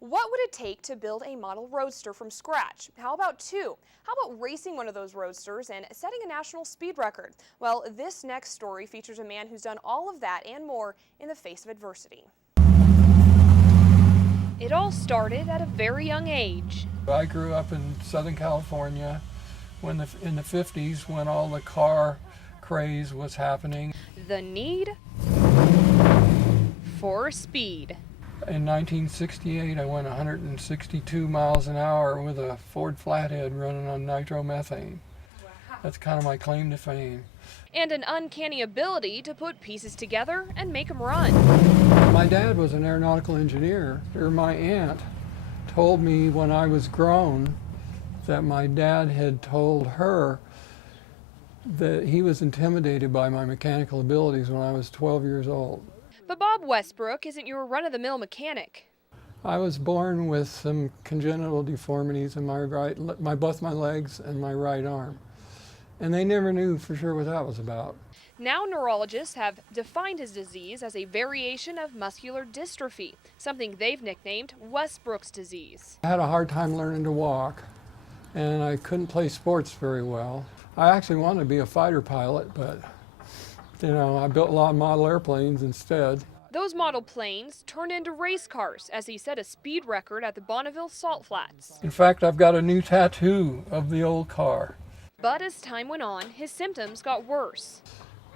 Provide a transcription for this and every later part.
What would it take to build a model roadster from scratch? How about two? How about racing one of those roadsters and setting a national speed record? Well, this next story features a man who's done all of that and more in the face of adversity. It all started at a very young age. I grew up in Southern California in the 50s when all the car craze was happening. The need for speed. In 1968, I went 162 miles an hour with a Ford Flathead running on nitromethane. That's kind of my claim to fame. And an uncanny ability to put pieces together and make them run. My dad was an aeronautical engineer, or my aunt told me when I was grown that my dad had told her that he was intimidated by my mechanical abilities when I was 12 years old. But Bob Westbrook isn't your run-of-the-mill mechanic. I was born with some congenital deformities in both my legs and my right arm. And they never knew for sure what that was about. Now neurologists have defined his disease as a variation of muscular dystrophy, something they've nicknamed Westbrook's disease. I had a hard time learning to walk, and I couldn't play sports very well. I actually wanted to be a fighter pilot, but I built a lot of model airplanes instead. Those model planes turned into race cars as he set a speed record at the Bonneville Salt Flats. In fact, I've got a new tattoo of the old car. But as time went on, his symptoms got worse.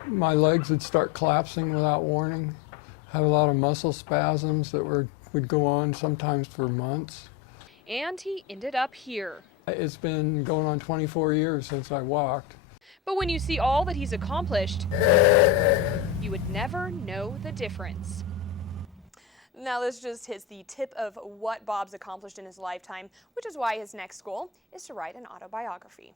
My legs would start collapsing without warning. I had a lot of muscle spasms that would go on sometimes for months. And he ended up here. It's been going on 24 years since I walked. But when you see all that he's accomplished, you would never know the difference. Now this just hits the tip of what Bob's accomplished in his lifetime, which is why his next goal is to write an autobiography.